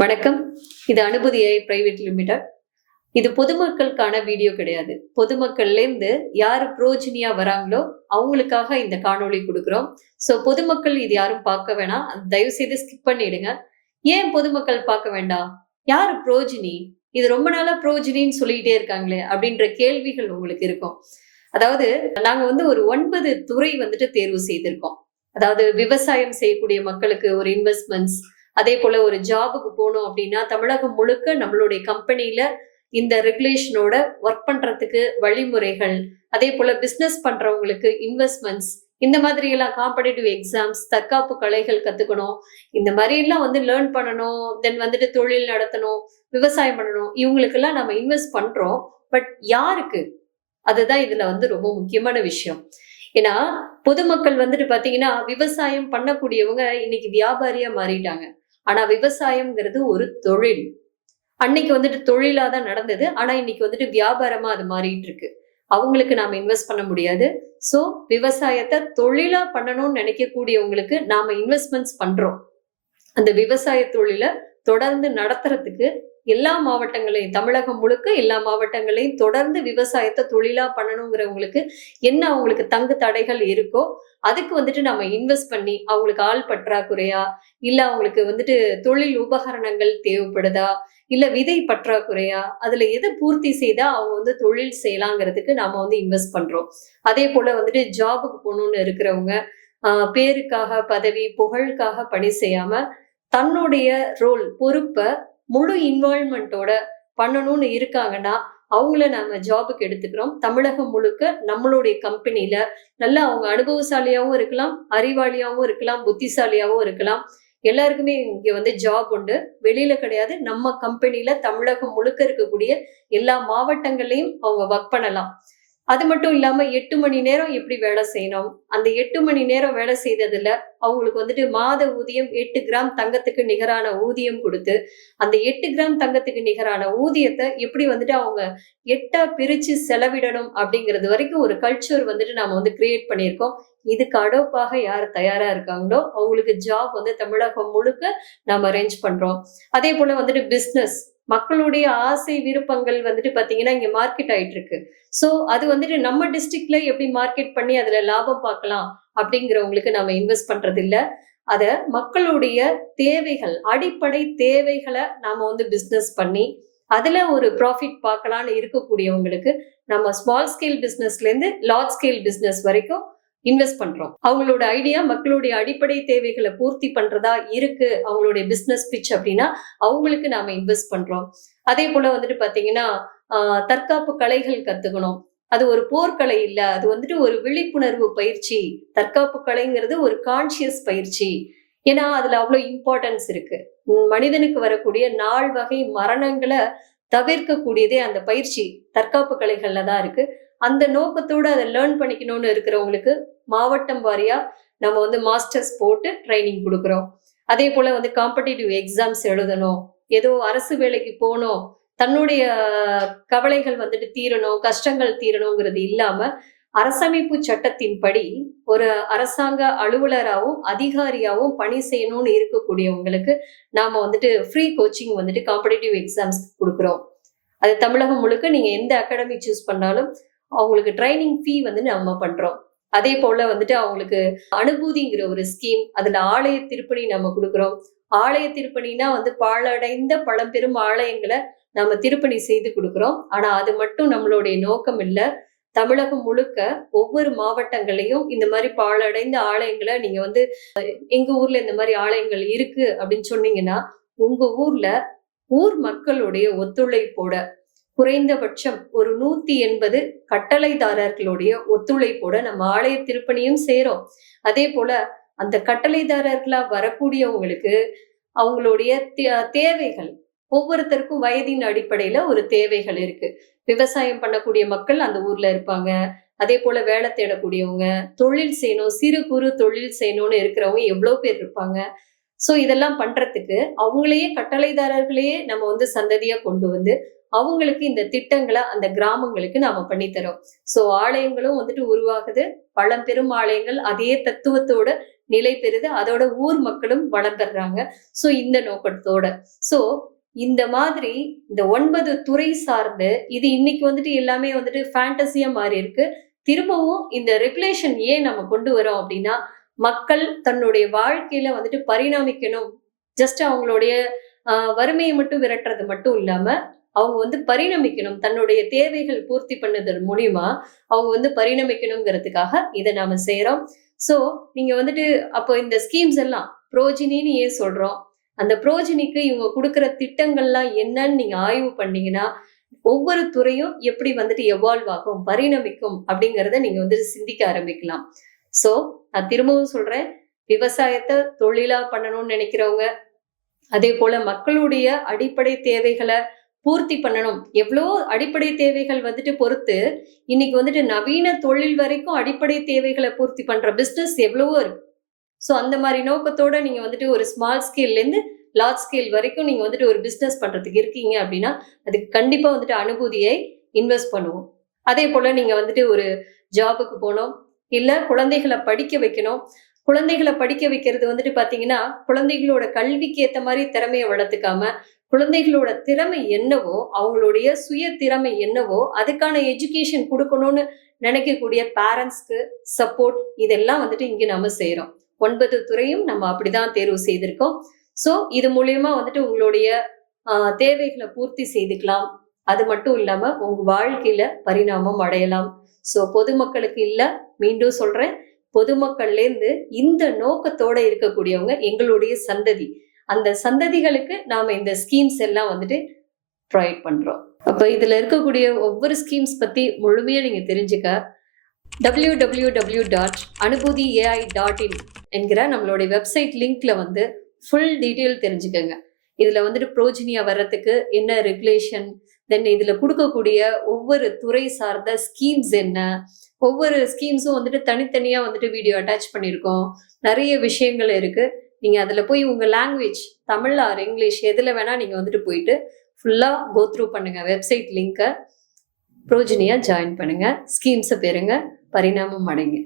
வணக்கம். இது அனுபூதியை private limited இது பொதுமக்களுக்கான வீடியோ கிடையாது. பொதுமக்கள்லேருந்து யார் புரோஜினியா வராங்களோ அவங்களுக்காக இந்த காணொளி கொடுக்குறோம். ஸோ பொதுமக்கள் இது யாரும் பார்க்க வேணாம் தயவு செய்து ஸ்கிப் பண்ணிடுங்க. ஏன் பொதுமக்கள் பார்க்க வேண்டாம் யார் புரோஜினி? இது ரொம்ப நாளா புரோஜினின்னு சொல்லிக்கிட்டே இருக்காங்களே அப்படின்ற கேள்விகள் உங்களுக்கு இருக்கும். அதாவது நாங்க வந்து ஒரு ஒன்பது துறை வந்துட்டு தேர்வு செய்திருக்கோம். அதாவது விவசாயம் செய்யக்கூடிய மக்களுக்கு ஒரு இன்வெஸ்ட்மெண்ட்ஸ் அதே போல ஒரு ஜாபுக்கு போகணும் அப்படின்னா தமிழகம் முழுக்க நம்மளுடைய கம்பெனியில இந்த ரெகுலேஷனோட ஒர்க் பண்றதுக்கு வழிமுறைகள் அதே போல பிசினஸ் பண்றவங்களுக்கு இன்வெஸ்ட்மெண்ட்ஸ் இந்த மாதிரி எல்லாம் காம்படேட்டிவ் எக்ஸாம்ஸ் தற்காப்பு கலைகள் கத்துக்கணும். இந்த மாதிரி எல்லாம் வந்து லேர்ன் பண்ணணும் தென் வந்துட்டு தொழில் நடத்தணும் விவசாயம் பண்ணணும். இவங்களுக்கெல்லாம் நம்ம இன்வெஸ்ட் பண்றோம். பட் யாருக்கு? அதுதான் இதுல வந்து ரொம்ப முக்கியமான விஷயம். ஏன்னா பொதுமக்கள் வந்துட்டு பாத்தீங்கன்னா விவசாயம் பண்ணக்கூடியவங்க இன்னைக்கு வியாபாரியா மாறிட்டாங்க. ஆனா விவசாயம்ங்கிறது ஒரு தொழில். அன்னைக்கு வந்துட்டு தொழிலா தான் நடந்தது. ஆனா இன்னைக்கு வந்துட்டு வியாபாரமா அது மாறிட்டு இருக்கு. அவங்களுக்கு நாம இன்வெஸ்ட் பண்ண முடியாது. சோ விவசாயத்தை தொழிலா பண்ணணும்னு நினைக்கக்கூடியவங்களுக்கு நாம இன்வெஸ்ட்மெண்ட்ஸ் பண்றோம். அந்த விவசாய தொழிலை தொடர்ந்து நடத்துறதுக்கு எல்லா மாவட்டங்களையும் தமிழகம் முழுக்க எல்லா மாவட்டங்களையும் தொடர்ந்து விவசாயத்தை தொழிலா பண்ணணுங்கிறவங்களுக்கு என்ன அவங்களுக்கு தங்கு தடைகள் இருக்கோ அதுக்கு வந்துட்டு நம்ம இன்வெஸ்ட் பண்ணி அவங்களுக்கு ஆள் பற்றாக்குறையா இல்ல அவங்களுக்கு வந்துட்டு தொழில் உபகரணங்கள் தேவைப்படுதா இல்ல விதை பற்றாக்குறையா அதுல எதை பூர்த்தி செய்தா அவங்க வந்து தொழில் செய்யலாங்கிறதுக்கு நாம வந்து இன்வெஸ்ட் பண்றோம். அதே போல வந்துட்டு ஜாபுக்கு போகணும்னு இருக்கிறவங்க ஆஹ் பேருக்காக பதவி புகழுக்காக பணி செய்யாம தன்னுடைய ரோல் பொறுப்பை முழு இன்வால்மெண்ட்டோட பண்ணணும்னு இருக்காங்கன்னா அவங்கள நம்ம ஜாபுக்கு எடுத்துக்கிறோம். தமிழகம் முழுக்க நம்மளுடைய கம்பெனில நல்லா அவங்க அனுபவசாலியாவும் இருக்கலாம் அறிவாளியாவும் இருக்கலாம் புத்திசாலியாவும் இருக்கலாம். எல்லாருக்குமே இங்க வந்து ஜாப் உண்டு. வெளியில கிடையாது. நம்ம கம்பெனில தமிழகம் முழுக்க இருக்கக்கூடிய எல்லா மாவட்டங்கள்லயும் அவங்க ஒர்க் பண்ணலாம். அது மட்டும் இல்லாம எட்டு மணி நேரம் எப்படி வேலை செய்யணும்? அந்த எட்டு மணி நேரம் வேலை செய்ததுல அவங்களுக்கு வந்துட்டு மாத ஊதியம் எட்டு கிராம் தங்கத்துக்கு நிகரான ஊதியம் கொடுத்து அந்த எட்டு கிராம் தங்கத்துக்கு நிகரான ஊதியத்தை எப்படி வந்துட்டு அவங்க எட்டா பிரிச்சு செலவிடணும் அப்படிங்கிறது வரைக்கும் ஒரு கல்ச்சர் வந்துட்டு நாம வந்து கிரியேட் பண்ணியிருக்கோம். இதுக்கு அடோப்பாக யார் தயாரா இருக்காங்களோ அவங்களுக்கு ஜாப் வந்து தமிழகம் முழுக்க நாம அரேஞ்ச் பண்றோம். அதே போல வந்துட்டு பிஸ்னஸ் மக்களுடைய ஆசை விருப்பங்கள் வந்துட்டு பாத்தீங்கன்னா இங்க மார்க்கெட் ஆயிட்டு இருக்கு ஸோ அது வந்துட்டு நம்ம டிஸ்ட்ரிக்ட்ல எப்படி மார்க்கெட் பண்ணி அதுல லாபம் பார்க்கலாம் அப்படிங்கிறவங்களுக்கு நம்ம இன்வெஸ்ட் பண்றது இல்லை அதை மக்களுடைய தேவைகள் அடிப்படை தேவைகளை நாம வந்து பிஸ்னஸ் பண்ணி அதுல ஒரு ப்ராஃபிட் பார்க்கலான்னு இருக்கக்கூடியவங்களுக்கு நம்ம ஸ்மால் ஸ்கேல் பிஸ்னஸ்லேருந்து லார்ஜ் ஸ்கேல் பிஸ்னஸ் வரைக்கும் இன்வெஸ்ட் பண்றோம். அவங்களோட ஐடியா மக்களுடைய அடிப்படை தேவைகளை பூர்த்தி பண்றதா இருக்கு அவங்களுடைய பிசினஸ் பிச் அப்படின்னா அவங்களுக்கு நாம இன்வெஸ்ட் பண்றோம். அதே போல வந்துட்டு பாத்தீங்கன்னா ஆஹ் தற்காப்பு கலைகள் கத்துக்கணும். அது ஒரு போர்க்கலை இல்ல அது வந்துட்டு ஒரு விழிப்புணர்வு பயிற்சி. தற்காப்பு கலைங்கிறது ஒரு கான்சியஸ் பயிற்சி. ஏன்னா அதுல அவ்வளவு இம்பார்ட்டன்ஸ் இருக்கு. மனிதனுக்கு வரக்கூடிய நாள் வகை மரணங்களை தவிர்க்கக்கூடியதே அந்த பயிற்சி. தற்காப்பு கலைகள்ல தான் இருக்கு. அந்த நோக்கத்தோடு அதை லேர்ன் பண்ணிக்கணும்னு இருக்கிறவங்களுக்கு மாவட்டம் வாரியாக நம்ம வந்து மாஸ்டர்ஸ் போட்டு ட்ரைனிங் கொடுக்குறோம். அதே போல் வந்து காம்படிட்டிவ் எக்ஸாம்ஸ் எழுதணும். ஏதோ அரசு வேலைக்கு போகணும். தன்னுடைய கவலைகள் வந்துட்டு தீரணும் கஷ்டங்கள் தீரணுங்கிறது இல்லாமல் அரசமைப்பு சட்டத்தின்படி ஒரு அரசாங்க அலுவலராகவும் அதிகாரியாகவும் பணி செய்யணும்னு இருக்கக்கூடியவங்களுக்கு நாம் வந்துட்டு ஃப்ரீ கோச்சிங் வந்துட்டு காம்படிட்டிவ் எக்ஸாம்ஸ் கொடுக்குறோம். அது தமிழகம் முழுக்க நீங்கள் எந்த அகாடமி சூஸ் பண்ணாலும் அவங்களுக்கு ட்ரைனிங் ஃபீ வந்து நம்ம பண்றோம். அதே போல வந்துட்டு அவங்களுக்கு அனுபூதிங்கிற ஒரு ஸ்கீம் அதுல ஆலய திருப்பணி நம்ம கொடுக்குறோம். ஆலய திருப்பணினா வந்து பாழடைந்த பழம்பெரும் ஆலயங்களை நம்ம திருப்பணி செய்து கொடுக்குறோம். ஆனா அது மட்டும் நம்மளுடைய நோக்கம் இல்ல. தமிழகம் முழுக்க ஒவ்வொரு மாவட்டங்களையும் இந்த மாதிரி பாழடைந்த ஆலயங்களை நீங்க வந்து எங்க ஊர்ல இந்த மாதிரி ஆலயங்கள் இருக்கு அப்படின்னு சொன்னீங்கன்னா உங்க ஊர்ல ஊர் மக்களுடைய ஒத்துழைப்போட குறைந்தபட்சம் ஒரு நூத்தி எண்பது கட்டளைதாரர்களுடைய ஒத்துழைப்போட நம்ம ஆலய திருப்பணியும் சேரும் அதே போல அந்த கட்டளைதாரர்களா வரக்கூடியவங்களுக்கு அவங்களுடைய தேவைகள் ஒவ்வொருத்தருக்கும் வயதின் அடிப்படையில ஒரு தேவைகள் இருக்கு. விவசாயம் பண்ணக்கூடிய மக்கள் அந்த ஊர்ல இருப்பாங்க. அதே போல வேலை தேடக்கூடியவங்க தொழில் செய்யணும் சிறு குறு தொழில் செய்யணும்னு இருக்கிறவங்க எவ்வளவு பேர் இருப்பாங்க. ஸோ இதெல்லாம் பண்றதுக்கு அவங்களையே கட்டளைதாரர்களையே நம்ம வந்து சந்ததியா கொண்டு வந்து அவங்களுக்கு இந்த திட்டங்களை அந்த கிராமங்களுக்கு நாம பண்ணித்தரோம். சோ ஆலயங்களும் வந்துட்டு உருவாகுது. பழம்பெரும் ஆலயங்கள் அதே தத்துவத்தோட நிலை பெறுது. அதோட ஊர் மக்களும் வளம் பெறுறாங்க ஸோ இந்த நோக்கத்தோட. ஸோ இந்த மாதிரி இந்த ஒன்பது துறை சார்ந்து இது இன்னைக்கு வந்துட்டு எல்லாமே வந்துட்டு ஃபேண்டசியா மாறி இருக்கு. திரும்பவும் இந்த ரெகுலேஷன் ஏன் நம்ம கொண்டு வரோம் அப்படின்னா மக்கள் தன்னுடைய வாழ்க்கையில வந்துட்டு பரிணாமிக்கணும். ஜஸ்ட் அவங்களுடைய வறுமையை மட்டும் விரட்டுறது மட்டும் இல்லாம அவங்க வந்து பரிணமிக்கணும். தன்னுடைய தேவைகள் பூர்த்தி பண்ணதன் மூலியமா அவங்க வந்து பரிணமிக்கணுங்கிறதுக்காக இதை நாம செய்யறோம் ஸோ நீங்க வந்துட்டு அப்போ இந்த ஸ்கீம்ஸ் எல்லாம் ப்ரோஜினின்னு ஏன் சொல்றோம்? அந்த ப்ரோஜினிக்கு இவங்க கொடுக்குற திட்டங்கள்லாம் என்னன்னு நீங்க ஆய்வு பண்ணீங்கன்னா ஒவ்வொரு துறையும் எப்படி வந்துட்டு எவால்வ் ஆகும் பரிணமிக்கும் அப்படிங்கிறத நீங்க வந்துட்டு சிந்திக்க ஆரம்பிக்கலாம். ஸோ நான் திரும்பவும் சொல்றேன். விவசாயத்தை தொழிலா பண்ணணும்னு நினைக்கிறவங்க அதே போல மக்களுடைய அடிப்படை தேவைகளை பூர்த்தி பண்ணணும். எவ்வளோ அடிப்படை தேவைகள் வந்துட்டு பொறுத்து இன்னைக்கு வந்துட்டு நவீன தொழில் வரைக்கும் அடிப்படை தேவைகளை பூர்த்தி பண்ற பிஸ்னஸ் எவ்வளவோ இருக்கு. ஸோ அந்த மாதிரி நோக்கத்தோட நீங்க வந்துட்டு ஒரு ஸ்மால் ஸ்கேல்லேருந்து லார்ஜ் ஸ்கேல் வரைக்கும் நீங்க வந்துட்டு ஒரு பிஸ்னஸ் பண்றதுக்கு இருக்கீங்க அப்படின்னா அதுக்கு கண்டிப்பா வந்துட்டு அனுபூதியை இன்வெஸ்ட் பண்ணுவோம். அதே போல நீங்க வந்துட்டு ஒரு ஜாபுக்கு போகணும். இல்ல குழந்தைகளை படிக்க வைக்கணும். குழந்தைகளை படிக்க வைக்கிறது வந்துட்டு பாத்தீங்கன்னா குழந்தைகளோட கல்விக்கு ஏத்த மாதிரி திறமையை வளர்த்துக்காம குழந்தைகளோட திறமை என்னவோ அவங்களுடைய சுய திறமை என்னவோ அதுக்கான எஜுகேஷன் கொடுக்கணும்னு நினைக்கக்கூடிய பேரண்ட்ஸ்க்கு சப்போர்ட் இதெல்லாம் வந்துட்டு இங்கே நம்ம செய்கிறோம் ஒன்பது துறையும் நம்ம அப்படிதான் தேர்வு செய்திருக்கோம். ஸோ இது மூலயமா வந்துட்டு உங்களுடைய தேவைகளை பூர்த்தி செய்துக்கலாம். அது மட்டும் இல்லாம உங்க வாழ்க்கையில பரிணாமம் அடையலாம். ஸோ பொதுமக்களுக்கு இல்லை மீண்டும் சொல்றேன். பொதுமக்கள்லேருந்து இந்த நோக்கத்தோட இருக்கக்கூடியவங்க எங்களுடைய சந்ததி. அந்த சந்ததிகளுக்கு நாம இந்த ஸ்கீம்ஸ் எல்லாம் வந்துட்டு ப்ரொவைட் பண்றோம். அப்ப இதுல இருக்கக்கூடிய ஒவ்வொரு ஸ்கீம்ஸ் பத்தி முழுமையா நீங்க தெரிஞ்சுக்க W W W dot Anubhuti AI dot in என்கிற நம்மளுடைய வெப்சைட் லிங்க்ல வந்து ஃபுல் டீட்டெயில் தெரிஞ்சுக்கோங்க. இதுல வந்துட்டு புரோஜினியா வர்றதுக்கு என்ன ரெகுலேஷன் தென் இதுல கொடுக்கக்கூடிய ஒவ்வொரு துறை சார்ந்த ஸ்கீம்ஸ் என்ன ஒவ்வொரு ஸ்கீம்ஸும் வந்துட்டு தனித்தனியா வந்துட்டு வீடியோ அட்டாச் பண்ணியிருக்கோம். நிறைய விஷயங்கள் இருக்கு. நீங்கள் அதில் போய் உங்கள் லாங்குவேஜ் தமிழ் ஆர் இங்கிலீஷ் எதில் வேணால் நீங்கள் வந்துட்டு போயிட்டு ஃபுல்லாக கோ த்ரூ பண்ணுங்கள் வெப்சைட் லிங்க்கை ப்ரோஜினியாக ஜாயின் பண்ணுங்கள் ஸ்கீம்ஸை பெறுங்க. பரிணாமம் அடைங்க.